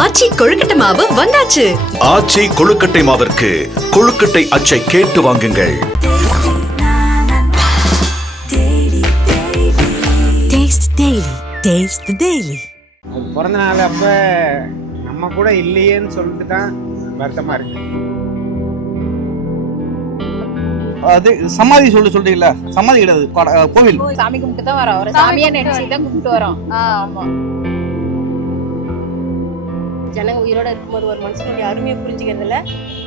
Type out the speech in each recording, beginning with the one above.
ஆச்சி கொழுக்கட்டை மாவு வந்தாச்சு. ஆச்சி கொழுக்கட்டை மாவிற்கு கொழுக்கட்டை அச்சை கேட்டு வாங்குங்கள். Taste Daily. Taste the Daily. அது பிறந்த நாள் அப்போ நம்ம கூட இல்லையேன்னு சொல்லிட்டு தான் வருத்தமாக இருக்கு. அது சமாதி சொல்லி சொல்றீங்களா? சமாதி கிடையாது. கோவில். சாமி கும்பிட்டு தான் வரோம் சாமியா நினைச்சு தான் கும்பிட்டு வரோம். ஆமா. ஜனங்க உயிரோடு இருக்கும்போது ஒரு மனுஷனுடைய அருமையை புரிஞ்சுக்கிறதுல.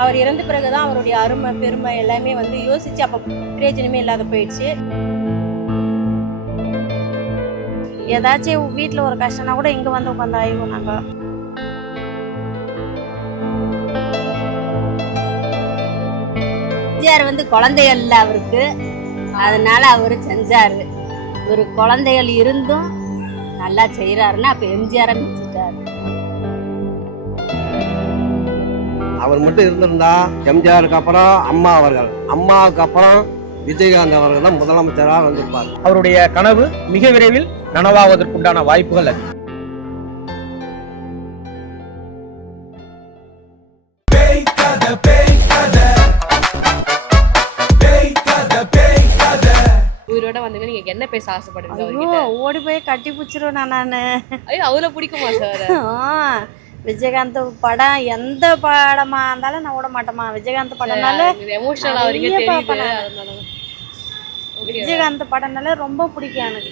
அவர் இறந்த பிறகு தான் அவருடைய அருமை பெருமை எல்லாமே வந்து யோசித்து அப்போ பிரயோஜனமே இல்லாத போயிடுச்சு. ஏதாச்சும் வீட்டில் ஒரு கஷ்டம்னா கூட இங்கே வந்து உட்காந்து ஆயிடுவோம் நாங்கள் எம்ஜிஆர் வந்து குழந்தைகள் இல்லை அவருக்கு. அதனால அவர் செஞ்சார். ஒரு குழந்தைகள் இருந்தும் நல்லா செய்கிறாருன்னா அப்போ எம்ஜிஆர் மிச்சிட்டார் அவர் மட்டும் இருந்திருந்தா எம்ஜிஆருக்கு அப்புறம் அம்மா அவர்கள். அம்மாவுக்கு அப்புறம் விஜயகாந்த் அவர்கள் தான் முதலமைச்சராக வந்திருப்பார். அவருடைய கனவு மிக விரைவில் நனவாவதற்குண்டான வாய்ப்புகள் அதிகம். உயிரோட வந்து நீங்க என்ன பேச ஆசைப்படுவீங்க ஓடி போய் கட்டி பிடிச்சிருவேன் நான்? ஐயோ அவ்வளவு பிடிக்குமா சார் விஜயகாந்த் படம் எந்த படமா இருந்தாலும் நான் விட மாட்டேமா விஜயகாந்த் படம்னால. விஜயகாந்த் படம்னால ரொம்ப பிடிக்கும் எனக்கு.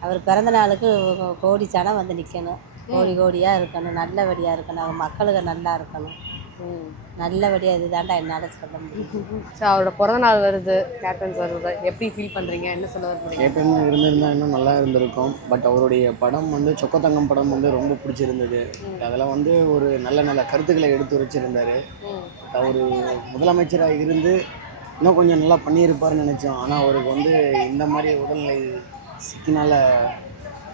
அவர் பிறந்த நாளுக்கு கோடி சனம் வந்து நிக்கணும். கோடி கோடியா இருக்கணும். நல்லபடியா இருக்கணும். அவங்க மக்களுக்கு நல்லா இருக்கணும். ம், நல்லபடியா இதுதான்டா என்னால சொல்ல முடியும். சார் அவரோட பிறந்த நாள் வருது. கேப்டன் சார் வருது. எப்படி ஃபீல் பண்றீங்க? என்ன சொல்ல வரீங்க கேப்டன் இருந்திருந்தா இன்னும் நல்லா இருந்திருக்கும். பட் அவருடைய படம் வந்து சொக்கத்தங்கம் படம் வந்து ரொம்ப பிடிச்சிருந்தது. அதில் வந்து ஒரு நல்ல நல்ல கருத்துக்களை எடுத்து வச்சிருந்தாரு. அவர் முதலமைச்சராக இருந்து இன்னும் கொஞ்சம் நல்லா பண்ணியிருப்பாருன்னு நினச்சோம் ஆனால் அவருக்கு வந்து இந்த மாதிரி உடல்நிலை சிக்கினால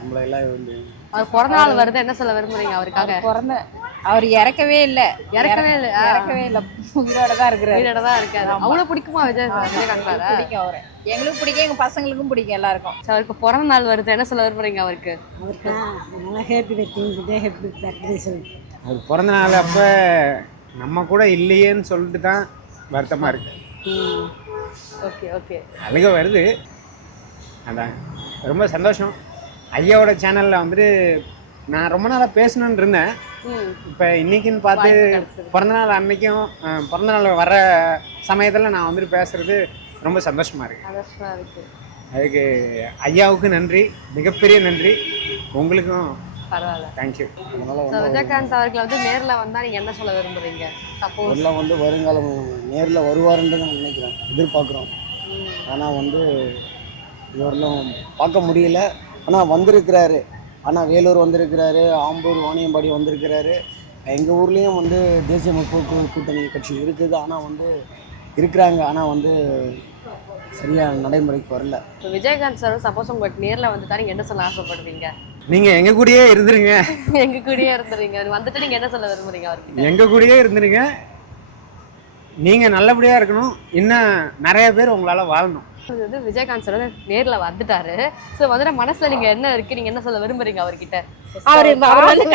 நம்மளை எல்லாம் வந்து அவர் பிறந்த நாள் வருது. என்ன சொல்ல விரும்புறீங்க அவருக்காக? பிறந்த அவர் இறக்கவே இல்ல. இறக்கவே இல்ல. இறக்கவே இல்ல. உயிரோட தான் இருக்கிறாரு. உயிரோட தான் இருக்காரு. அவ்வளவு பிடிக்குமா விஜய் சார் விஜயகாந்த் சார் பிடிக்கும் அவரை. எங்களுக்கும் பிடிக்கும் எங்க பசங்களுக்கும் பிடிக்கும் எல்லாருக்கும். சார் அவருக்கு பிறந்த நாள் வருது. என்ன சொல்ல விரும்புறீங்க அவருக்கு? ஹேப்பி பர்த்டே ஹேப்பி பர்த்டே சொல்லி அவர் பிறந்த நாள் அப்போ நம்ம கூட இல்லையேன்னு சொல்லிட்டு தான் வருத்தமாக இருக்கு. Okay okay. அழுக வருது. அதான். ரொம்ப சந்தோஷம். ஐயாவோட சேனலில் வந்துட்டு நான் ரொம்ப நாளாக பேசணுன்னு இருந்தேன். இப்போ இன்னைக்குன்னு பார்த்து. பிறந்தநாள் அன்னைக்கும் பிறந்தநாள் வர சமயத்தில் நான் வந்துட்டு பேசுறது ரொம்ப சந்தோஷமா இருக்கு. அதுக்கு ஐயாவுக்கு நன்றி மிகப்பெரிய நன்றி. உங்களுக்கும் பரவாயில்ல. தேங்க்யூ விஜயகாந்த் அவர்களை வந்து நேர்ல வந்தா நீங்க என்ன சொல்ல விரும்புறீங்க? சப்போஸ். வந்து வருங்காலம் நேரில் வருவாருன்னு நான் நினைக்கிறேன் எதிர்பார்க்குறோம். ஆனால் வந்து இதுவரையிலும் பார்க்க முடியல. ஆனால் வந்திருக்கிறாரு. ஆனால் வேலூர் வந்திருக்கிறாரு ஆம்பூர் வாணியம்பாடி வந்திருக்கிறாரு. எங்கள் ஊர்லேயும் வந்து தேசிய முற்போக்கு கூட்டணி கட்சி இருக்குது. ஆனால் வந்து இருக்கிறாங்க. ஆனால் வந்து சரியாக நடைமுறைக்கு வரல. விஜயகாந்த் சார் சப்போஸ் உங்களுக்கு நேர்ல வந்துட்டா நீங்க என்ன சொல்ல ஆசைப்படுவீங்க? நீங்க எங்க கூடயே இருந்துருங்க. எங்க கூடயே இருந்துறீங்க வந்துட்டு நீங்க என்ன சொல்ல விரும்புறீங்க அவர்கிட்ட எங்க கூடயே இருந்துருங்க. நீங்க நல்லபடியா இருக்கணும். இன்னும் நிறைய பேர் உங்களால வாழணும். இது வந்து விஜயகாந்த் சார் வந்து நேர்ல வந்துட்டாரு. சோ வந்துட்டு மனசுல நீங்க என்ன இருக்கு? நீங்க என்ன சொல்ல விரும்புறீங்க அவர்கிட்ட? அவர் அவர் வந்து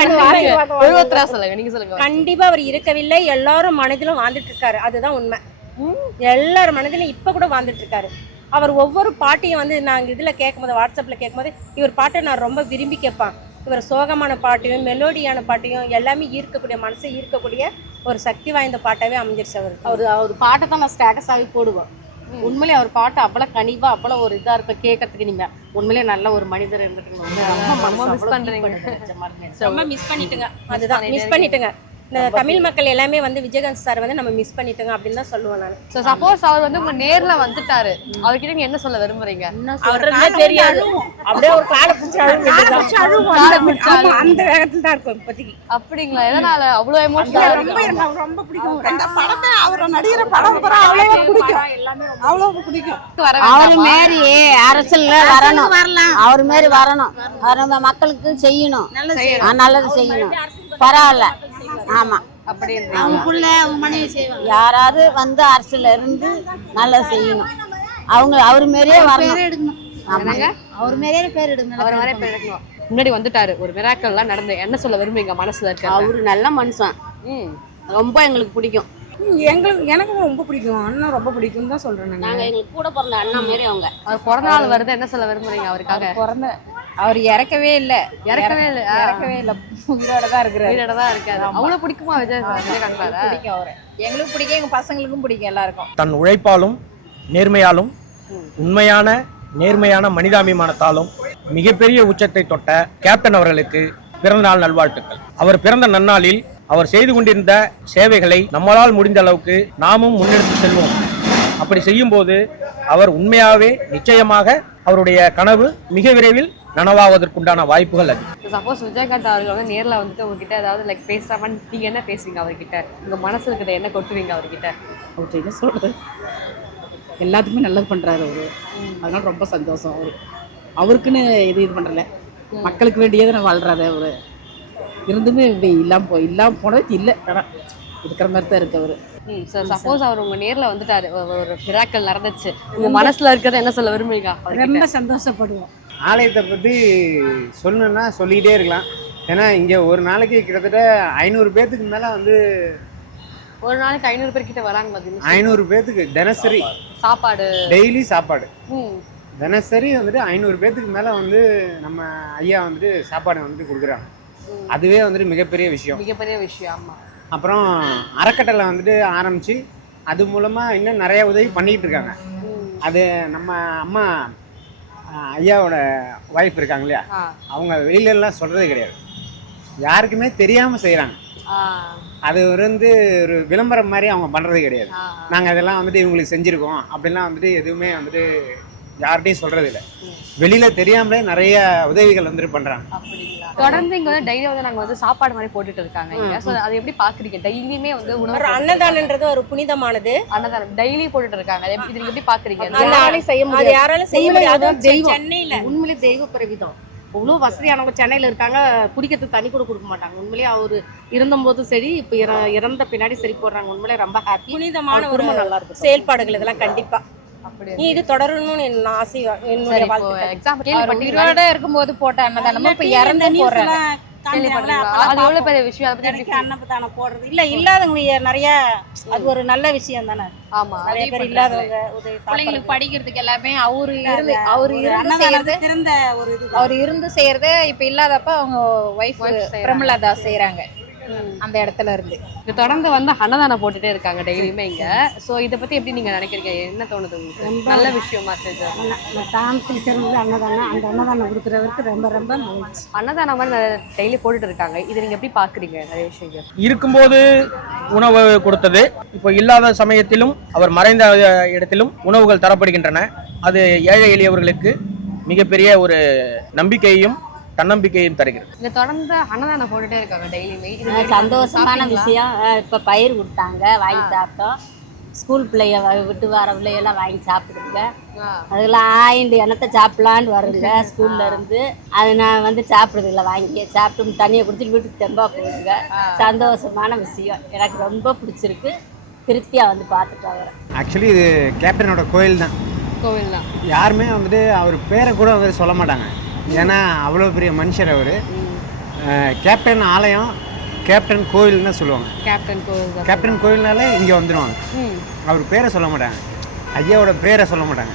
சொல்லுங்க நீங்க சொல்லுங்க. கண்டிப்பா அவர் இருக்கவில்லை. எல்லாரும் மனதிலும் வாழ்ந்துட்டு இருக்காரு. அதுதான் உண்மை. எல்லார் மனதிலும் இப்ப கூட வாழ்ந்துட்டு இருக்காரு. அவர் ஒவ்வொரு பாட்டையும் வந்து நாங்க இதுல கேட்கும்போது வாட்ஸ்அப்ல கேட்கும்போது இவர் பாட்டை நான் ரொம்ப விரும்பி கேட்பான். இவர் சோகமான பாட்டையும் மெலோடியான பாட்டையும் எல்லாமே ஈர்க்கக்கூடிய மனசை ஈர்க்கக்கூடிய ஒரு சக்தி வாய்ந்த பாட்டாவே அமைஞ்சிருச்சு அவர் அவர் அவர் பாட்டை தான் நான் ஸ்டேட்டஸாகவே போடுவேன். உண்மையிலே அவர் பாட்டு அவ்வளோ கனிவா அவ்வளோ ஒரு இதாக இருப்ப கேட்கறதுக்கு நீங்க. உண்மையிலே நல்ல ஒரு மனிதர் இருந்துட்டு ரொம்ப miss பண்றீங்க. ரொம்ப மிஸ் பண்ணிட்டுங்க. அதுதான் மிஸ் பண்ணிட்டுங்க. இந்த தமிழ் மக்கள் எல்லாமே வந்து விஜயகாந்த் சார் வந்து நம்ம மிஸ் பண்ணிட்டுங்க அப்படின்னு தான் சொல்லுவேன் நான். சோ சப்போஸ் அவர் வந்து உங்க நேர்ல வந்துட்டாரு. அவர்கிட்ட நீங்க என்ன சொல்ல விரும்புறீங்க? அவருமே தெரியாது. அப்படியே ஒரு காலை பிடிச்சி காலை பிடிச்சு அழுவு. அந்த வேகத்துல தான் இருக்கும் இப்போதைக்கு. அப்படிங்களா? எதனால? அவ்வளவு எமோஷனல் ரொம்ப ரொம்ப பிடிக்கும். இந்த படத்தை அவரை நடிகர் படம் பூரா அவ்வளோ பிடிக்கும். அவ்வளோ பிடிக்கும். அவர் மாரி அரசியல்ல வரணும். அவர் மாரி வரணும். அவர் நம்ம மக்களுக்கு செய்யணும். நல்லது செய்யணும். பரவாயில்ல. ஆமா. அப்படி யாராவது வந்து அரசியல்ல இருந்து நல்லது செய்யணும். அவங்க அவர் மாரியே வரணும். ஆமாங்க என்னங்க? அவர் மாரியே பேர் எடுங்க அவர் வரை பேர் எடுக்கணும். முன்னாடி வந்துட்டாரு. ஒரு மிராக்கல் எல்லாம் நடந்து. என்ன சொல்ல விரும்புறீங்க மனசுல இருக்க? அவரு நல்ல மனுஷன். ம். ரொம்ப எங்களுக்கு பிடிக்கும். எங்களுக்கு எனக்கு ரொம்ப பிடிக்கும். அண்ணன் ரொம்ப பிடிக்கும் தான் சொல்றேன் நாங்க எங்களுக்கு கூட பிறந்த அண்ணா மாரி அவங்க. அவர் பிறந்த நாள் வருது. என்ன சொல்ல விரும்புறீங்க அவருக்காக? பிறந்த அவர் இறக்கவே இல்ல. இறக்கவே இல்லை. இறக்கவே இல்ல. உயிரோட தான் இருக்கிறாரு. வீடோட தான் இருக்காரு. அவ்வளவு பிடிக்குமா விஜய் விஜயகாந்த் பிடிக்கும் அவரை. எங்களுக்கு பிடிக்கும் எங்க பசங்களுக்கும் பிடிக்கும் எல்லாருக்கும். தன் உழைப்பாலும் நேர்மையாலும் உண்மையான நேர்மையான மனிதாபிமானத்தாலும் மிகப்பெரிய உச்சத்தை தொட்ட கேப்டன் அவர்களுக்கு பிறந்தநாள் நல்வாழ்த்துக்கள். அவர் பிறந்த நன்னாளில் அவர் செய்து கொண்டிருந்த சேவைகளை நம்மளால் முடிந்த அளவுக்கு நாமும் முன்னெடுத்து செல்வோம். அப்படி செய்யும்போது அவர் உண்மையாகவே நிச்சயமாக அவருடைய கனவு மிக விரைவில் நனவாவதற்குண்டான வாய்ப்புகள் அதிகம். சப்போஸ் விஜயகாந்த் அவர்கள் வந்து நேர்ல வந்துட்டு உங்ககிட்ட ஏதாவது லைக் பேசுறாமன்னு நீங்க என்ன பேசுவீங்க அவர்கிட்ட? உங்க மனசுல இருக்கிறத என்ன கொட்டுவீங்க அவர்கிட்ட? அவர்கிட்ட என்ன சொல்றது? எல்லாத்துக்குமே நல்லது பண்றாரு அவரு. அதனால ரொம்ப சந்தோஷம் அவரு. அவருக்குன்னு இது இது பண்றல. மக்களுக்கு வேண்டியதை நான் வாழ்றாரு அவரு. இருந்துமே இப்படி இல்லாம போ இல்லாம போனது இல்லை. ஆனால் இருக்கிற மாதிரி தான் இருக்கு அவரு. ம். சார் சப்போஸ் அவர் உங்க நேர்ல வந்துட்டாரு. ஒரு- மிராக்கல் நடந்துச்சு. உங்க மனசுல இருக்கிறத என்ன சொல்ல விரும்புறீங்க அவர்கிட்ட? சந்தோஷப்படுவோம். ஆலயத்தை பற்றி சொல்லணுன்னா சொல்லிக்கிட்டே இருக்கலாம். ஏன்னா இங்கே ஒரு நாளைக்கு கிட்டத்தட்ட ஐநூறு பேர்த்துக்கு மேலே வந்து ஒரு நாளைக்கு ஐநூறு பேர் கிட்ட வராங்க பாத்தீங்கன்னா ஐநூறு பேர்த்துக்கு தினசரி சாப்பாடு. டெய்லி சாப்பாடு. தினசரி வந்துட்டு ஐநூறு பேர்த்துக்கு மேலே வந்து நம்ம ஐயா வந்துட்டு சாப்பாடு வந்துட்டு கொடுக்குறாங்க. அதுவே வந்துட்டு மிகப்பெரிய விஷயம். மிகப்பெரிய விஷயம் ஆமா. அப்புறம் அறக்கட்டளை வந்துட்டு ஆரம்பித்து அது மூலமாக இன்னும் நிறைய உதவி பண்ணிகிட்டு இருக்காங்க. அது நம்ம அம்மா ஐயாவோட ஒய்ஃப் இருக்காங்க இல்லையா அவங்க வெளியிலலாம் சொல்கிறதே கிடையாது. யாருக்குமே தெரியாமல் செய்கிறாங்க அது வந்து ஒரு விளம்பரம் மாதிரி அவங்க பண்ணுறது கிடையாது. நாங்கள் அதெல்லாம் வந்துட்டு இவங்களுக்கு செஞ்சுருக்கோம். அப்படிலாம் வந்துட்டு எதுவுமே வந்துட்டு யார்கிட்டையும் சொல்கிறது இல்லை வெளியில் தெரியாமலே நிறைய உதவிகள் பண்ணுறாங்க அப்படிங்களா? தொடர்ந்து இங்க வந்து டெய்லி வந்து நாங்க வந்து சாப்பாடு மாதிரி போட்டுட்டு இருக்காங்க இங்க. சோ அதை எப்படி பாக்குறீங்க? டெய்லியுமே வந்து உணவு ஒரு அன்னதானன்றது ஒரு புனிதமானது. அன்னதானம். டெய்லி போட்டுட்டு இருக்காங்க. அதை எப்படி- இது நீங்க எப்படி பாக்குறீங்க? யாராலையும் செய்ய அது முடியாது. யாராலும் செய்ய உண்மையிலே முடியாது தெய்வம். சென்னையில. உண்மையிலே தெய்வ பிறவிதான். அவ்வளோ வசதியானவங்க சென்னையில் இருக்காங்க. குடிக்கிறதுக்கு தண்ணி கூட கொடுக்க மாட்டாங்க. உண்மையிலே அவர் இருந்தபோதும் சரி இப்போ இற இறந்த பின்னாடி சரி போடுறாங்க. உண்மையிலே ரொம்ப ஹாப்பி புனிதமான ஒரு குடும்பம் நல்லா இருக்கு செயல்பாடுகள் இதெல்லாம் கண்டிப்பா? நீ இது தொடரணும்னு என் ஆசை என்னுடைய வாழ்த்துக்கள். எக்ஸாம்பிள் இருக்கும்போது போட்ட அன்னதானமா இப்ப இறந்து அது பெரிய விஷயம்? அதை போடுறது. இல்ல இல்லாதவங்க நிறைய அது ஒரு நல்ல விஷயம் தானே? ஆமா நிறைய பேர் இல்லாதவங்க பிள்ளைங்களுக்கு படிக்கிறதுக்கு எல்லாமே அவரு இருந்து அவரு இருந்து செய்யறது. சிறந்த ஒரு இது அவர் இருந்து செய்யறது இப்ப இல்லாதப்ப அவங்க ஒய்ஃப். பிரமிளா தாஸ் செய்யறாங்க. அந்த இடத்துல இருந்து. இது தொடர்ந்து வந்து அன்னதானம் போட்டுட்டே இருக்காங்க டெய்லியுமே இங்க. சோ இத பத்தி எப்படி நீங்க நினைக்கிறீங்க? என்ன தோணுது உங்களுக்கு? நல்ல விஷயமா இது தாமத்தில் சிறந்தது அன்னதானம். அந்த அன்னதானம் கொடுக்குறவருக்கு ரொம்ப ரொம்ப மகிழ்ச்சி. அன்னதானம் மாதிரி டெய்லி போட்டுட்டு இருக்காங்க. இது நீங்க எப்படி பாக்குறீங்க? நிறைய விஷயங்கள் இருக்கும்போது உணவு கொடுத்தது. இப்போ இல்லாத சமயத்திலும் அவர் மறைந்த இடத்திலும் உணவுகள் தரப்படுகின்றன. அது ஏழை எளியவர்களுக்கு மிகப்பெரிய ஒரு நம்பிக்கையையும் தன்னம்பிக்கையும் தருகிறது. இங்க தொடர்ந்து அன்னதானம் போட்டுட்டே இருக்காங்க டெய்லியுமே. இது நீங்க சந்தோஷமான? விஷயம். இப்ப பயிர் கொடுத்தாங்க வாங்கி சாப்பிட்டோம். ஸ்கூல் பிள்ளைய வ- விட்டு வர பிள்ளையெல்லாம் வாங்கி சாப்பிடுங்க. அதெல்லாம் ஆயிண்டு எண்ணத்தை சாப்பிடலான்னு வருங்க ஸ்கூல்ல இருந்து. அது நான் வந்து சாப்பிடுறதில்ல வாங்கி சாப்பிட்டு தண்ணியை குடிச்சிட்டு வீட்டுக்கு தெம்பா போகுதுங்க. சந்தோஷமான விஷயம். எனக்கு ரொம்ப பிடிச்சிருக்கு. திருப்தியா வந்து பார்த்துட்டு வரேன். ஆக்சுவலி இது கேப்டனோட கோயில் தான் கோவில் தான் யாருமே வந்துட்டு அவர் பேரை கூட வந்து சொல்ல மாட்டாங்க. ஏன்னா அவ்வளோ பெரிய மனுஷர் அவர். கேப்டன் ஆலயம் கேப்டன் கோயில்னு தான் சொல்லுவாங்க. கேப்டன் கோவில் தான் கேப்டன் கோயில்னாலே இங்கே வந்துடுவாங்க. அவர் பேரை சொல்ல மாட்டாங்க. ஐயாவோட பேரை சொல்ல மாட்டாங்க.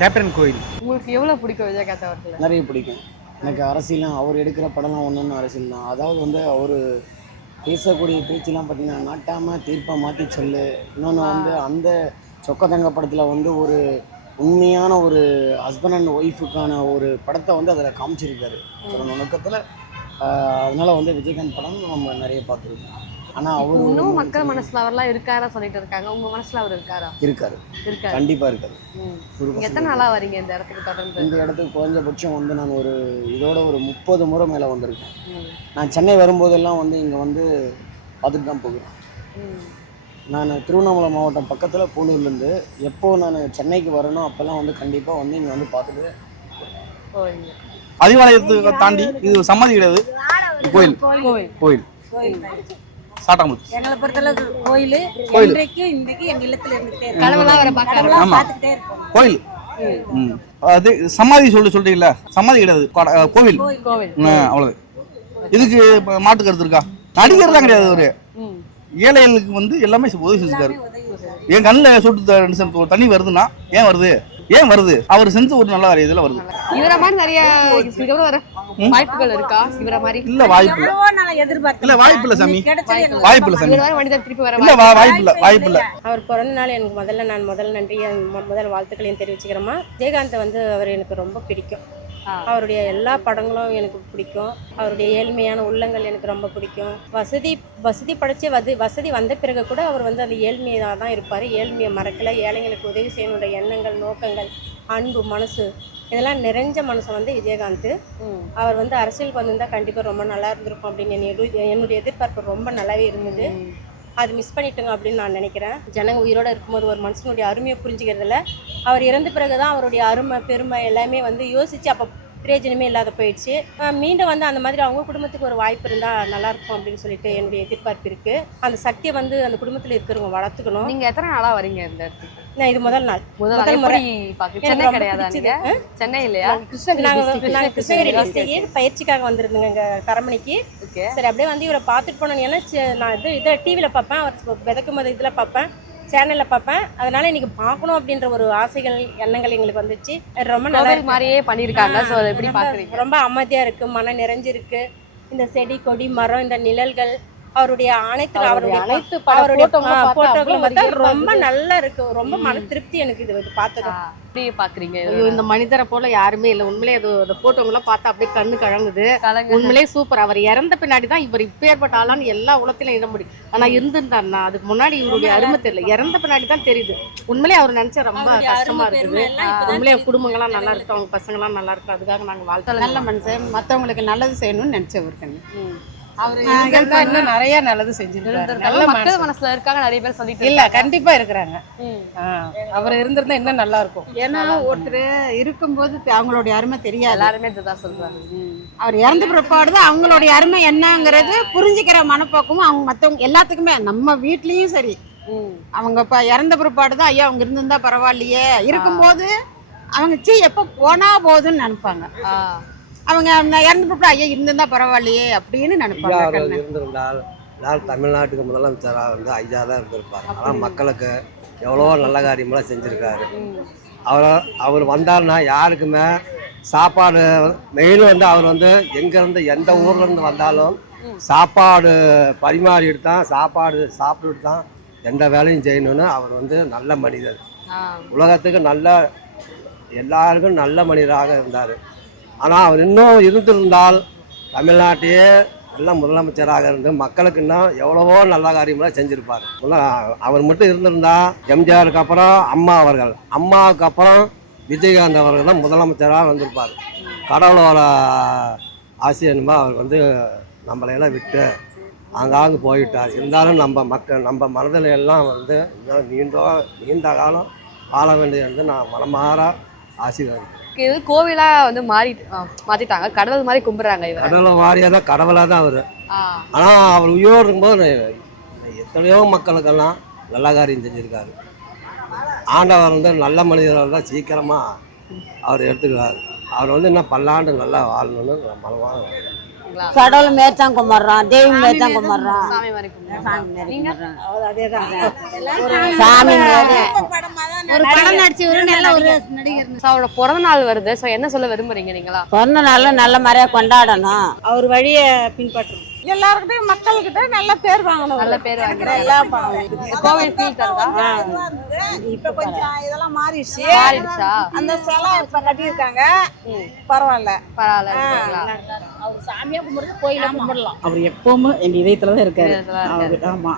கேப்டன் கோயில். உங்களுக்கு எவ்வளவு பிடிக்கும் விஜயகாந்த் அவர்களை? நிறைய பிடிக்கும். எனக்கு அரசியலாம் அவர் எடுக்கிற படம்லாம் ஒன்று ஒன்று அரசியல் தான். அதாவது வந்து அவர் பேசக்கூடிய பேச்செல்லாம் பார்த்தீங்கன்னா நாட்டாமல் தீர்ப்பை மாற்றி சொல்லு. இன்னொன்று வந்து அந்த சொக்கதங்க படத்தில் வந்து ஒரு உண்மையான ஒரு ஹஸ்பண்ட் அண்ட் ஒய்ஃபுக்கான ஒரு படத்தை வந்து அதில் காமிச்சிருக்காரு. ஒரு நுணுக்கத்தில் அதனால் வந்து விஜயகாந்த் படம் நம்ம நிறைய பார்த்துருக்கோம். ஆனால் அவர் இன்னும் மக்கள் மனசுல அவர்லாம் இருக்காரா சொல்லிட்டு இருக்காங்க. உங்க மனசுல அவர் இருக்காரா? இருக்காரு. இருக்காரு. கண்டிப்பாக இருக்காரு. எத்தனை நாளா வரீங்க இந்த இடத்துக்கு தொடர்ந்து? இந்த இடத்துக்கு குறைஞ்சபட்சம் வந்து நான் ஒரு இதோட ஒரு முப்பது முறை மேலே வந்திருக்கேன். நான் சென்னை வரும்போதெல்லாம் வந்து இங்கே வந்து பார்த்துட்டு தான் போகிறேன். நான் திருவண்ணாமலை மாவட்டம் பக்கத்தில் பூனூர்லேருந்து எப்போ நான் சென்னைக்கு வரணும் அப்போல்லாம் வந்து கண்டிப்பாக வந்து இங்கே வந்து பார்த்துட்டு கோவில் அதிவாலயத்துக்கு தாண்டி இது சம்மதி கிடையாது. கோயில். கோயில். சாட்டாமல் எங்களை பொறுத்தளவுக்கு கோயில். இன்றைக்கு இல்லத்துல. அது சமாதி சொல்லி சொல்றீங்களா சமாதி கிடையாது. கோவில். அவ்வளவு. இதுக்கு மாட்டு கருத்து இருக்கா? நடிகர் தான் கிடையாது ம். ஏழைகளுக்கு வந்து எல்லாமே உதவி செஞ்சுக்காரு என் கண்ணில் சொட்டு தண்ணி வருதுன்னா ஏன் வருது? ஏன் வருது? அவர் செஞ்ச ஒரு நல்ல இதுல வருது. இவர மாதிரி நிறைய வாய்ப்புகள் இருக்கா? இவர மாதிரி? இல்ல வாய்ப்பு இல்ல. இல்ல வாய்ப்பு இல்ல சாமி. வாய்ப்பு இல்ல சாமி. திருப்பி வர இல்ல வாய்ப்பு இல்ல. வாய்ப்பு இல்ல அவர் பிறந்த நாள் எனக்கு முதல்ல நான் முதல் நன்றி முதல் வாழ்த்துக்களையும் தெரிவிச்சுக்கிறேமா விஜயகாந்த் வந்து அவர் எனக்கு ரொம்ப பிடிக்கும். அவருடைய எல்லா படங்களும் எனக்கு பிடிக்கும். அவருடைய ஏழ்மையான உள்ளங்கள் எனக்கு ரொம்ப பிடிக்கும். வசதி வசதி படைச்ச வது வசதி வந்த பிறகு கூட அவர் வந்து அந்த ஏழ்மையாக தான் இருப்பார். ஏழ்மையை மறக்கல. ஏழைங்களுக்கு உதவி செய்யணுன்ற எண்ணங்கள் நோக்கங்கள் அன்பு மனசு இதெல்லாம் நிறைஞ்ச மனசு வந்து விஜயகாந்த். அவர் வந்து அரசியலுக்கு வந்திருந்தா கண்டிப்பாக ரொம்ப நல்லா இருந்திருக்கும் அப்படின்னு என்னுடைய என்னுடைய எதிர்பார்ப்பு ரொம்ப நல்லாவே இருந்தது. அது மிஸ் பண்ணிட்டுங்க அப்படின்னு நான் நினைக்கிறேன். ஜனங்க உயிரோட இருக்கும்போது ஒரு மனுஷனுடைய அருமையை புரிஞ்சுக்கிறதுல அவர் இறந்த பிறகுதான் அவருடைய அருமை பெருமை எல்லாமே வந்து யோசிச்சு அப்போ பிரயோஜனமே இல்லாத போயிடுச்சு. மீண்டும் வந்து அந்த மாதிரி அவங்க குடும்பத்துக்கு ஒரு வாய்ப்பு இருந்தால் நல்லா இருக்கும் அப்படின்னு சொல்லிட்டு என்னுடைய எதிர்பார்ப்பு இருக்கு. அந்த சக்தியை வந்து அந்த குடும்பத்தில் இருக்கிறவங்க வளர்த்துக்கணும். நீங்க எத்தனை நாளா வரீங்க இந்த நான் இது முதல் நாள். முதல் முறை. சென்னை கிடையாதா. சென்னை இல்லையா? நாங்கள் நாங்கள் கிருஷ்ணகிரி டிஸ்ட்ரிக்ட் பயிற்சிக்காக வந்திருந்தோங்க இங்கே கரமணிக்கு. சரி அப்படியே வந்து இவரை பார்த்துட்டு சி- நான் இது இதை டிவியில் பார்ப்பேன். அவர் விதக்கும் போது இதில் பார்ப்பேன். சேனலில் பார்ப்பேன். அதனால இன்னைக்கு பார்க்கணும் அப்படின்ற ஒரு ஆசைகள் எண்ணங்கள் எங்களுக்கு வந்துச்சு. ரொம்ப நல்லா. மாதிரியே பண்ணிருக்காங்க சோ அதை எப்படி ரொம்ப- பாக்குறீங்க ரொம்ப அமைதியாக இருக்கு. மனம் நிறைஞ்சிருக்கு. இந்த செடி கொடி மரம் இந்த நிழல்கள் அவருடைய அனைத்து அவருடைய அனைத்து பட அவருடைய போட்டோக்களும் பார்த்தா ரொம்ப. நல்லா இருக்கு. ரொம்ப மன திருப்தி எனக்கு இது பார்த்தது. எப்படி பாக்குறீங்க ஐயோ இந்த மனிதரை போல யாருமே இல்லை. உண்மையிலே அது அந்த போட்டோங்கெல்லாம் பார்த்தா அப்படியே கண்ணு கழங்குது உண்மையிலே சூப்பர் அவர் இறந்த பின்னாடி தான் இவர் இப்பேற்பட்ட ஆளான்னு எல்லா உலகத்திலும் இட முடியும். ஆனா இருந்திருந்தாருன்னா அதுக்கு முன்னாடி இவருடைய அருமை தெரியல. இறந்த பின்னாடி தான் தெரியுது. உண்மையிலே அவர் நினைச்சா ரொம்ப கஷ்டமா இருக்குது உண்மையிலே குடும்பங்கள்லாம் நல்லா இருக்கு அவங்க பசங்களாம் நல்லா இருக்கு அதுக்காக நாங்க வாழ்த்து நல்ல மனுஷன். மற்றவங்களுக்கு நல்லது செய்யணும்னு நினைச்சவருக்கு ம். அவர் இன்னும் நிறைய நல்லது செஞ்சிருக்காரு. நல்ல மக்கள் மனுஷன் மனசுல இருக்காங்க நிறைய பேர் சொல்லிட்டு இல்ல. கண்டிப்பா இருக்கிறாங்க. அவர் இருந்திருந்தா இன்னும் நல்லா இருக்கும். ஏன்னா ஒருத்தர் இருக்கும்போது அவங்களுடைய அருமை தெரியாது. எல்லாருமே இதுதான் சொல்றாங்க. அவர் இறந்த பிற்பாடு தான் அவங்களுடைய அருமை என்னங்கிறது புரிஞ்சுக்கிற மனப்போக்கமும் அவங்க மற்றவங்க எல்லாத்துக்குமே நம்ம வீட்லயும் சரி. அவங்க இப்போ இறந்த பிற்பாடு தான் ஐயா அவங்க இருந்திருந்தா பரவாயில்லையே. இருக்கும்போது அவங்க சீ எப்போ போனா போதுன்னு நினைப்பாங்க. அவங்க அந்த இறந்த பிற்பாடு ஐயா இருந்திருந்தா பரவாயில்லையே அப்படின்னு நினைப்பாங்க. இருந்திருந்தால் நான் தமிழ்நாட்டுக்கு முதலமைச்சராக வந்து ஐயா தான் இருந்திருப்பார். ஆனால் மக்களுக்கு எவ்வளோ நல்ல காரியமெல்லாம் செஞ்சுருக்காரு. அவர் அவர் வந்தார்னா யாருக்குமே சாப்பாடு மெயின் வந்து அவர் வந்து எங்கேருந்து எந்த ஊர்லேருந்து வந்தாலும் சாப்பாடு பரிமாறிட்டு தான் சாப்பாடு சாப்பிட்டுட்டு தான் எந்த வேலையும் செய்யணும்னு அவர் வந்து நல்ல மனிதர். உலகத்துக்கு நல்ல எல்லாருக்கும் நல்ல மனிதராக இருந்தார். ஆனால் அவர் இன்னும் இருந்திருந்தால் தமிழ்நாட்டையே நல்ல முதலமைச்சராக இருந்து மக்களுக்கு இன்னும் எவ்வளவோ நல்ல காரியமெல்லாம் செஞ்சுருப்பார். அவர் மட்டும் இருந்திருந்தா எம்ஜிஆருக்கு அப்புறம் அம்மா அவர்கள். அம்மாவுக்கு அப்புறம் விஜயகாந்த் அவர்கள் தான் முதலமைச்சராக வந்திருப்பார். கடவுளோட ஆசிரியன்மா அவர் வந்து நம்மளையெல்லாம் விட்டு ஆங்காங்கு போயிட்டார். இருந்தாலும் நம்ம மக்கள் நம்ம மனதில் எல்லாம் வந்து இன்னும் நீண்ட நீண்ட காலம் வாழ வேண்டியது நான் மனமாற ஆசீர்வாதம். இது கோவிலா வந்து மாறி ஆ, மாத்திட்டாங்க. கடவுள் மாதிரி கும்பிடுறாங்க இவர. கடவுளை வாரியாக தான் கடவுளாக தான் அவர். ஆ. ஆனால் அவர் உயிரோடு இருக்கும்போது எத்தனையோ மக்களுக்கெல்லாம் நல்ல காரியம் செஞ்சுருக்காரு. ஆண்டவர் வந்து நல்ல மனிதர்கள் தான் சீக்கிரமாக அவர் எடுத்துக்கிறார் அவர் வந்து இன்னும் பல்லாண்டு நல்லா வாழணும்னு மனமாக கடவுள் மாரி தான் கும்பிட்றோம் தெய்வம் மாரி தான் கும்பிட்றோம் சாமி மாதிரி கும்பிடுறாங்க நீங்க? சாமி மாரி ஒரு படம் நடிச்சவரு நல்ல ஒரு நடிகர் So, அவரோட பிறந்த நாள் வருது. சோ என்ன சொல்ல விரும்புறீங்க நீங்களா? பிறந்த நாள்ல நல்ல மாதிரியா கொண்டாடணும். அவர் வழியை பின்பற்றணும். எல்லாருக்கிட்டையும் மக்கள்கிட்ட நல்ல பேர் வாங்கணும். நல்ல பேர் வாங்கிருக்காங்க கோவில் ஃபீல் தருதா இப்ப கொஞ்சம் இதெல்லாம் மாறிடுச்சு. மாறிடுச்சா? அந்த சிலை இப்ப கட்டியிருக்காங்க. பரவாயில்ல. பரவாயில்ல இருக்குங்களா? அவர் சாமியா கும்பிடுறது கோயிலா கும்பிடலாம். அவர் எப்பவுமே எங்க இதயத்துல தான் இருக்காரு. தான். அவரு ஆமா.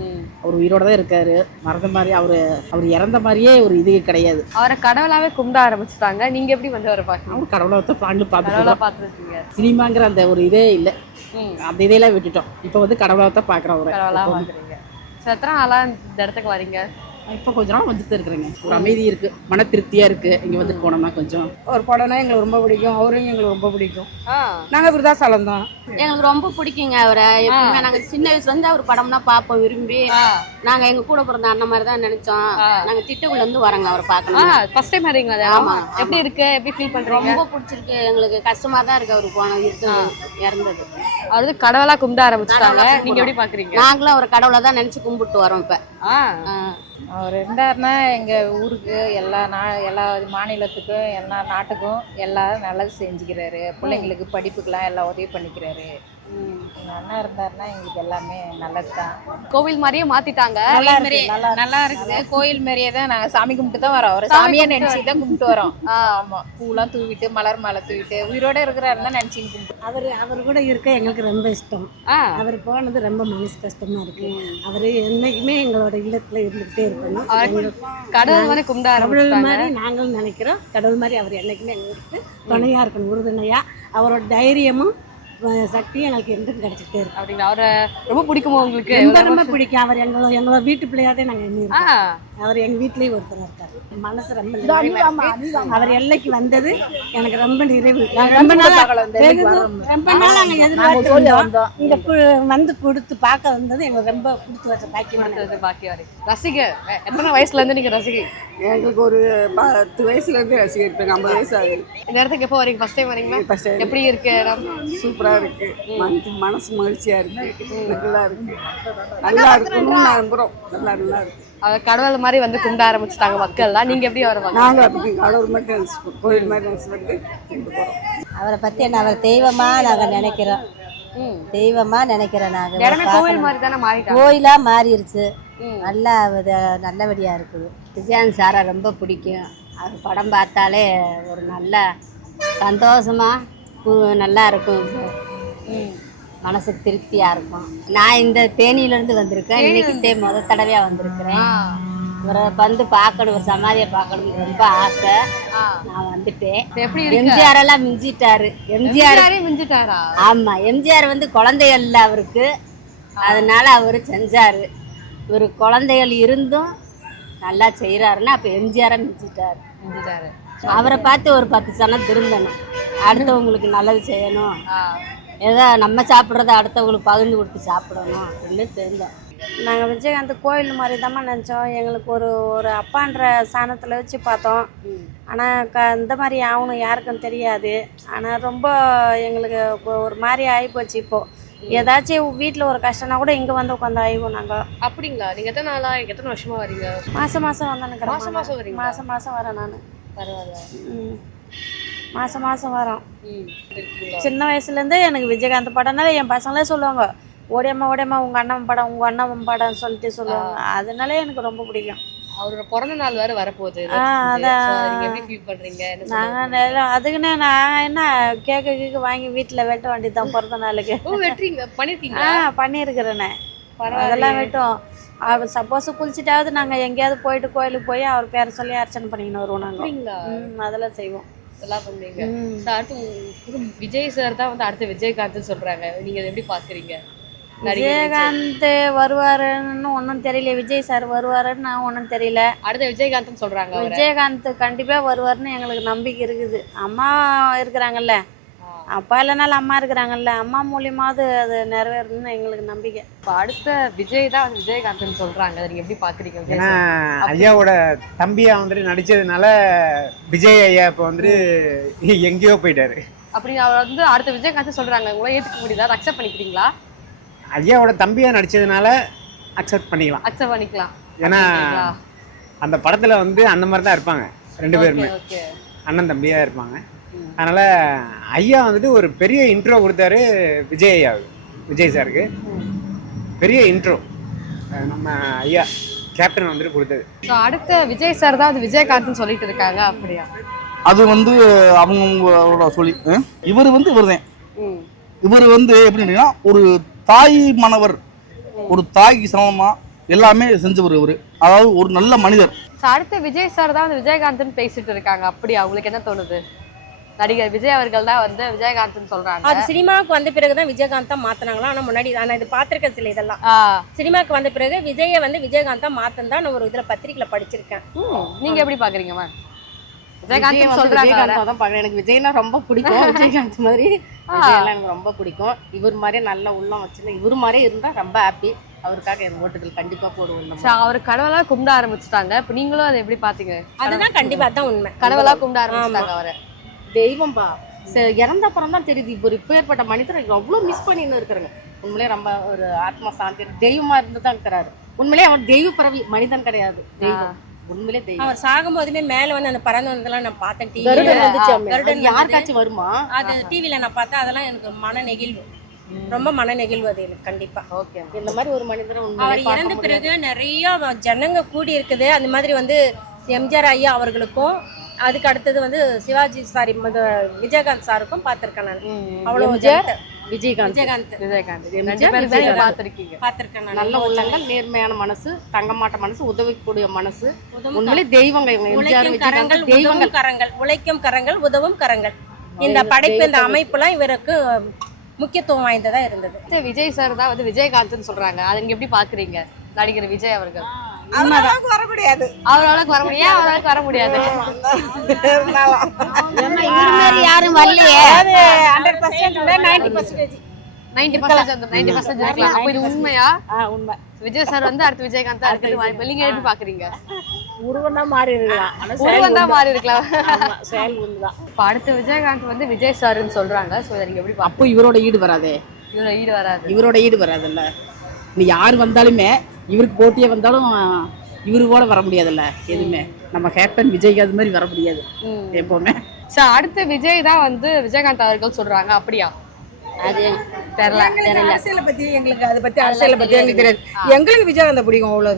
ம். அவர் உயிரோட தான் இருக்காரு. மறந்த மாதிரி அவரு அவர் இறந்த மாதிரியே ஒரு இது கிடையாது. அவரை கடவுளாவே கும்பிட ஆரம்பிச்சுட்டாங்க. நீங்க எப்படி வந்து அவரை பாக்கீங்க அவர் கடவுளை வந்து பாண்டு கடவுளா பார்த்துட்டு பாத்துருக்கீங்க சினிமாங்கிற அந்த ஒரு இதே இல்லை. ம். அந்த இதெல்லாம் விட்டுட்டோம். இப்போ வந்து கடவுளை தான் பார்க்குறோம் அவரை. கடவுளா பாக்குறீங்க சோ எத்தனை நாளா இந்த இடத்துக்கு வரீங்க? இப்போ கொஞ்ச நாள் வந்துட்டு இருக்கிறேங்க. ஒரு அமைதி இருக்கு மன திருப்தியா இருக்கு. இங்க வந்துட்டு போனோம்னா கொஞ்சம் ஒரு படம்னா எங்களுக்கு ரொம்ப பிடிக்கும் அவரும் எங்களுக்கு ரொம்ப பிடிக்கும். ஆ. நாங்கள் விருதாசாலம் தான். எங்களுக்கு ரொம்ப பிடிக்குங்க அவரை. எப்பவுமே நாங்க சின்ன வயசுல இருந்து அவர் படம்னா பார்ப்போம் விரும்பி. நாங்க எங்க கூட பிறந்த அண்ணன் மாதிரி தான் நினைச்சோம். நாங்க திட்டுக்குள்ள இருந்து வரோங்க அவரை பார்க்கணும் ஃபர்ஸ்ட் டைம் வரீங்களா அது? ஆமா, எப்படி இருக்கு? எப்படி ஃபீல் பண்றீங்க? ரொம்ப பிடிச்சிருக்கு. எங்களுக்கு கஷ்டமா தான் இருக்கு அவரு போன இருக்கு இறந்தது. அவர் கடவுளா கும்பிட ஆரம்பிச்சிட்டாங்க. நீங்க எப்படி பாக்குறீங்க? நாங்களும் அவர் கடவுளை தான் நினைச்சு கும்பிட்டு வரோம் இப்ப. ஆ. அவர் இருந்தார்னா எங்கள் ஊருக்கு எல்லா நா எல்லா மாநிலத்துக்கும் எல்லா நாட்டுக்கும் எல்லாரும் நல்லது செஞ்சுக்கிறாரு. பிள்ளைங்களுக்கு படிப்புக்கெலாம் எல்லா உதவி பண்ணிக்கிறாரு. எங்கள் அண்ணா இருந்தாருன்னா எங்களுக்கு எல்லாமே நல்லது தான் கோவில் மாதிரியே மாத்திட்டாங்க. நல்லா இருக்கு நல்லா இருக்குது. கோயில் மாதிரியே தான் நாங்கள் சாமி கும்பிட்டு தான் வரோம். அவரை சாமியா நினச்சி தான் கும்பிட்டு வரோம். ஆமாம் பூலாம் தூவிட்டு மலர் மாலை தூவிட்டு உயிரோட இருக்கிறாரு தான் நினச்சின்னு கும்பிட்டு. அவர் அவர் கூட இருக்க எங்களுக்கு ரொம்ப இஷ்டம். அவர் போனது ரொம்ப மனசு கஷ்டமா இருக்கு. அவர் என்னைக்குமே எங்களோட இல்லத்துல இருந்துகிட்டே இருக்கணும் கடவுள் மாதிரி கும்பிட கடவுள் மாதிரி நாங்களும் நினைக்கிறோம். கடவுள் மாதிரி அவர் என்னைக்குமே எங்களுக்கு துணையா இருக்கணும் உறுதுணையா. அவரோட தைரியமும் சக்தியும் எங்களுக்கு என்றும் கிடைச்சிட்டே இருக்கும் அப்படிங்களா? அவரை ரொம்ப பிடிக்குமா உங்களுக்கு? ரொம்ப ரொம்ப பிடிக்கும்? அவர் எங்களோட எங்களோட வீட்டு பிள்ளையாதே நாங்க எண்ணி ஆ. இருக்கோம் அவர் எங்க வீட்லயே ஒருத்தர் இருக்காரு. மனசு ரொம்ப நிறைவா இருக்கு. அவர் எல்லைக்கு வந்தது எனக்கு ரொம்ப நிறைவு. நான் ரொம்ப நாளா ரொம்ப நாள் நாங்க எதிர்பார்த்து. இங்க வந்து கொடுத்து பார்க்க வந்தது எங்களுக்கு ரொம்ப கொடுத்து வச்ச பாக்கியமான அடுத்தது பாக்கி வரை ரசிகர் எத்தனை வயசுல இருந்து நீங்க ரசிகை? எங்களுக்கு ஒரு பத்து வயசுலேருந்து ரசிகர் இருப்பாங்க ஐம்பது வயசு ஆகுது. இந்த இடத்துக்கு எப்போ வரீங்க? ஃபர்ஸ்ட் டைம் வரீங்களா? First time. எப்படி இருக்கு இடம்? சூப்பராக இருக்கு. மனசு மனசு மகிழ்ச்சியாக இருக்கு. நல்லா இருக்கு. நல்லா இருக்கணும்னு நம்புகிறோம் நல்லா நல்லா இருக்கு. அவர் கடவுள் மாதிரி வந்து கும்பிட ஆரம்பிச்சிட்டாங்க மக்கள்லாம். நீங்க எப்படி வருவாங்க? நாங்கள் அப்படி கடவுள் மாதிரி நினச்சி கோயில் மாதிரி நினச்சி வந்து அவரை பத்தி என்ன அவர் தெய்வமா நாங்க நினைக்கிறோம்? தெய்வமா நினைக்கிறோம் நாங்க. இடமே கோவில் மாதிரி தானே மாறிட்டாங்க? கோயிலா மாறிடுச்சு நல்லா அது நல்லபடியா இருக்குது. விஜயன் சாரை ரொம்ப பிடிக்கும். அவர் படம் பார்த்தாலே ஒரு நல்ல சந்தோஷமா நல்லா இருக்கும் மனசுக்கு திருப்தியா இருக்கும். நான் இந்த தேனியில இருந்து வந்திருக்கேன் இன்னைக்கு முத தடவையா வந்திருக்கிறேன். இவரை வந்து பார்க்கணும் ஒரு சமாதியை பார்க்கணும் ரொம்ப ஆசை. நான் வந்துட்டேன். எம்ஜிஆர் எல்லாம் மிஞ்சிட்டாரு. எம்ஜிஆர் மிஞ்சிட்டாரா? ஆமா எம்ஜிஆர் வந்து குழந்தைகள் இல்ல அவருக்கு. அதனால அவர் செஞ்சாரு. இவர் குழந்தைகள் இருந்தும் நல்லா செய்யறாருன்னா அப்ப எம்ஜிஆரை மிஞ்சிட்டாரு. மிஞ்சிட்டாரு. அவரை பார்த்து ஒரு பத்து சனம் திருந்தணும். அடுத்தவங்களுக்கு நல்லது செய்யணும். ஏதோ நம்ம சாப்பிட்றத அடுத்தவங்களுக்கு பகிர்ந்து கொடுத்து சாப்பிடணும் அப்படின்னு தெரிஞ்சோம். நாங்கள் விஜயகாந்த் கோயில் மாதிரி தான் நினச்சோம். எங்களுக்கு ஒரு ஒரு அப்பான்ற ஸ்தானத்தில் வச்சு பார்த்தோம். ஆனால் க இந்த மாதிரி ஆகணும் யாருக்கும் தெரியாது. ஆனால் ரொம்ப எங்களுக்கு ஒரு மாதிரி ஆகிப்போச்சு இப்போது ஏதாச்சும் வீட்டில் ஒரு கஷ்டம்னா கூட இங்கே வந்து உட்காந்து ஆயிவோம் நாங்கள் அப்படிங்களா? நீங்க எத்தனை நாளா எத்தனை வருஷமா வரீங்க? மாதம் மாதம் வந்தானுக்கிறேன் மாசம் மாசம் வரீங்களா? மாதம் மாதம் வரேன் நான். பரவாயில்ல. மாதம் மாதம் வரோம். சின்ன வயசுலேருந்தே எனக்கு விஜயகாந்த் படம்னால என் பசங்களே சொல்லுவாங்க ஓடியம்மா ஓடியம்மா உங்கள் அண்ணன் படம் உங்கள் அண்ணன் படம்னு சொல்லிட்டு சொல்லுவாங்க. அதனால எனக்கு ரொம்ப பிடிக்கும். அவரோட பிறந்த நாள் வேற வரப்போகுது. ஆ? நாங்கள் அதுக்குன்னு நான் என்ன கேக்கு கேக்கு வாங்கி வீட்டில் வெட்ட வேண்டியதுதான் பிறந்த நாளுக்கு. வெட்டுறீங்க? ஆ பண்ணிருக்கீங்களா பண்ணியிருக்கிறேனே பரவாயில்லையே. அதெல்லாம் வெட்டும் அவர் சப்போஸ் குளிச்சுட்டாவது நாங்கள் எங்கேயாவது போயிட்டு கோயிலுக்கு போய் அவர் பேரை சொல்லி அர்ச்சனை பண்ணிக்கின்னு வருவோம் நாங்கள் அதெல்லாம் செய்வோம். இதெல்லாம் பண்ணுவீங்க. அடுத்து விஜய் சார் தான் வந்து அடுத்து விஜயகாந்த் சொல்றாங்க. நீங்க அதை எப்படி விஜய். விஜயகாந்த் வருவாருன்னு ஒன்றும் தெரியல. விஜய் சார் வருவாருன்னு நான் ஒன்றும் தெரியல. அடுத்து விஜயகாந்த் சொல்றாங்க அவரை. விஜயகாந்த் கண்டிப்பாக வருவாருன்னு எங்களுக்கு நம்பிக்கை இருக்குது. அம்மா இருக்கிறாங்கல்ல. அப்பா இல்லைனாலும் அம்மா இருக்கிறாங்கல்ல. அம்மா மூலியமாவது அது நிறைவேறணும்னு எங்களுக்கு நம்பிக்கை. இப்ப அடுத்த விஜய் தான் வந்து விஜயகாந்த்னு சொல்றாங்க. அதை நீங்க எப்படி பாக்குறீங்க விஜய் ஏன்னா? ஐயாவோட தம்பியா வந்துட்டு நடிச்சதுனால விஜய் ஐயா இப்போ வந்துட்டு எங்கேயோ போயிட்டாரு. அப்படி அவர் வந்து அடுத்த விஜயகாந்த் சொல்றாங்க. உங்களை ஏத்துக்க முடியுதா? அக்செப்ட் பண்ணிக்கிறீங்களா? ஐயாவோட தம்பியா நடிச்சதுனால அக்செப்ட் பண்ணிக்கலாம். அக்செப்ட் பண்ணிக்கலாம். ஏன்னா? அந்த படத்துல வந்து அந்த மாதிரி தான் இருப்பாங்க. ரெண்டு பேருமே. அண்ணன் தம்பியா இருப்பாங்க. அதனால ஐயா வந்துட்டு ஒரு பெரிய இன்ட்ரோ கொடுத்தாரு விஜய் ஐயாவுக்கு விஜய் சாருக்கு. பெரிய இன்ட்ரோ நம்ம ஐயா கேப்டன் வந்துட்டு கொடுத்தது. ஸோ அடுத்த விஜய் சார் தான் வந்து விஜயகாந்த்னு சொல்லிட்டு இருக்காங்க அப்படியா? அது வந்து அவங்களோட சொல்லி இவர் வந்து இவர் தான் இவர் வந்து எப்படின்னா ஒரு தாய் மணவர் ஒரு தாய்க்கு சமமா எல்லாமே செஞ்சவர் இவர். அதாவது ஒரு நல்ல மனிதர். ஸோ அடுத்த விஜய் சார் தான் வந்து விஜயகாந்த்னு பேசிட்டு இருக்காங்க அப்படியா? உங்களுக்கு என்ன தோணுது? நடிகர் விஜய் அவர்கள் தான் வந்து விஜயகாந்த்னு சொல்றாங்க. அது சினிமாவுக்கு வந்த பிறகுதான் விஜயகாந்த் தான் மாத்தினாங்களா? ஆனா முன்னாடி நான் இது பார்த்திருக்கேன் சில இதெல்லாம். ஆ, சினிமாவுக்கு வந்த பிறகு விஜயை வந்து விஜயகாந்த் தான் மாத்தன் தான் நான் ஒரு இதுல பத்திரிக்கையில படிச்சிருக்கேன். நீங்க எப்படி பாக்குறீங்க மேம் விஜய் விஜயகாந்த் சொல்றாங்க விஜயகாந்தை தான் பார்க்குறேன் எனக்கு. விஜய்னா ரொம்ப பிடிக்கும். விஜயகாந்த் மாதிரி. விஜயெல்லாம் எனக்கு ரொம்ப பிடிக்கும். இவர் மாதிரியே நல்ல உள்ளம் வச்சுன்னு இவர் மாதிரியே இருந்தா ரொம்ப ஹாப்பி அவருக்காக என் ஓட்டுகள் கண்டிப்பா போடுவோம் அவர் கடவுளா கும்பிட ஆரம்பிச்சுட்டாங்க. இப்ப நீங்களும் அதை எப்படி பாத்தீங்க? அதுதான் கண்டிப்பா தான் உண்மை. கடவுளா கும்பிட ஆரம்பிச்சுட்டாங்க அவரை. தெய்வம்பா. இறந்த அப்புறம் தான் தெரியுது இப்போ இப்பேற்பட்ட மனிதரை அவ்வளோ மிஸ் பண்ணின்னு இருக்கிறாங்க. உண்மையிலே ரொம்ப ஒரு ஆத்மா சாந்தி தெய்வமா இருந்து தான் இருக்கிறாரு உண்மையிலே அவர் தெய்வ பிறவி மனிதன் கிடையாது தெய்வம். உண்மையிலே தெய்வம். அவர் சாகும் போதுமே மேல வந்து அந்த பறந்து வந்ததெல்லாம் நான் பார்த்தேன் அது யாருக்காச்சும் வருமா? அது டிவில நான் பார்த்தேன் அதெல்லாம் எனக்கு மன நெகிழ்வு. ரொம்ப மன நெகிழ்வு அது எனக்கு கண்டிப்பா. ஓகே. இந்த மாதிரி ஒரு மனிதரை அவர் இறந்த. பிறகு நிறைய ஜனங்க கூடி இருக்குது அந்த மாதிரி வந்து எம்ஜிஆர் ஐயா அவர்களுக்கும் அதுக்கு அடுத்தது வந்து சிவாஜி சாரி விஜயகாந்த் சாருக்கும் பார்த்திருக்கேன் நான். ஜனத்தை. விஜயகாந்த். விஜயகாந்த். விஜயகாந்த். பார்த்திருக்கீங்க. பார்த்திருக்கேன் நல்ல உள்ளங்கள் நேர்மையான மனசு தங்கமாட்ட மனசு உதவிக்கூடிய மனசு. உண்மையிலே தெய்வங்க இவங்க கரங்கள் தெய்வங்கள். கரங்கள் உழைக்கும் கரங்கள் உதவும் கரங்கள். இந்த படைப்பு இந்த அமைப்புலாம் இவருக்கு முக்கியத்துவம் வாய்ந்ததா இருந்தது. விஜய் சார் தான் வந்து விஜயகாந்த்னு சொல்றாங்க. அதை நீங்க எப்படி பாக்குறீங்க நடிகர் விஜய் அவர்கள். வர முடியாது. அவரால் வர முடியாது. அவரால் வர முடியாது? யாரும் வரலையே. Hundred percent ninety percentage ninety percent அந்த நைன்டி பர்சன்ட் இருக்கலாம். அப்போ இது உண்மையா? உண்மை. விஜய் சார் வந்து அடுத்து விஜயகாந்த் அடுத்து வாய்ப்பு. நீங்க எப்படி பாக்குறீங்க? உருவம் தான் மாறி இருக்கலாம். உருவம் தான் மாறி இருக்கலாம். செயல் ஒண்ணுதான் இப்போ அடுத்து விஜயகாந்த் வந்து விஜய் சார்னு சொல்றாங்க. ஸோ நீங்க எப்படி அப்போ இவரோட ஈடு வராதே. இவரோட ஈடு வராது. இவரோட ஈடு வராதுல்ல. நீ யார் வந்தாலுமே இவருக்கு போட்டியே வந்தாலும் இவரு கூட வர முடியாதுல்ல எதுவுமே. நம்ம கேப்டன் விஜய்க்கு அது மாதிரி வர முடியாது எப்பவுமே. சார் அடுத்து விஜய் தான் வந்து விஜயகாந்த் அவர்கள் சொல்றாங்க அப்படியா? அது தெரியல தெரியல. அரசியலை பத்தி எங்களுக்கு அதை பத்தி அரசியலை பத்தி எங்களுக்கு தெரியாது. எங்களுக்கு விஜயகாந்த் பிடிக்கும் அவ்வளவுதான்.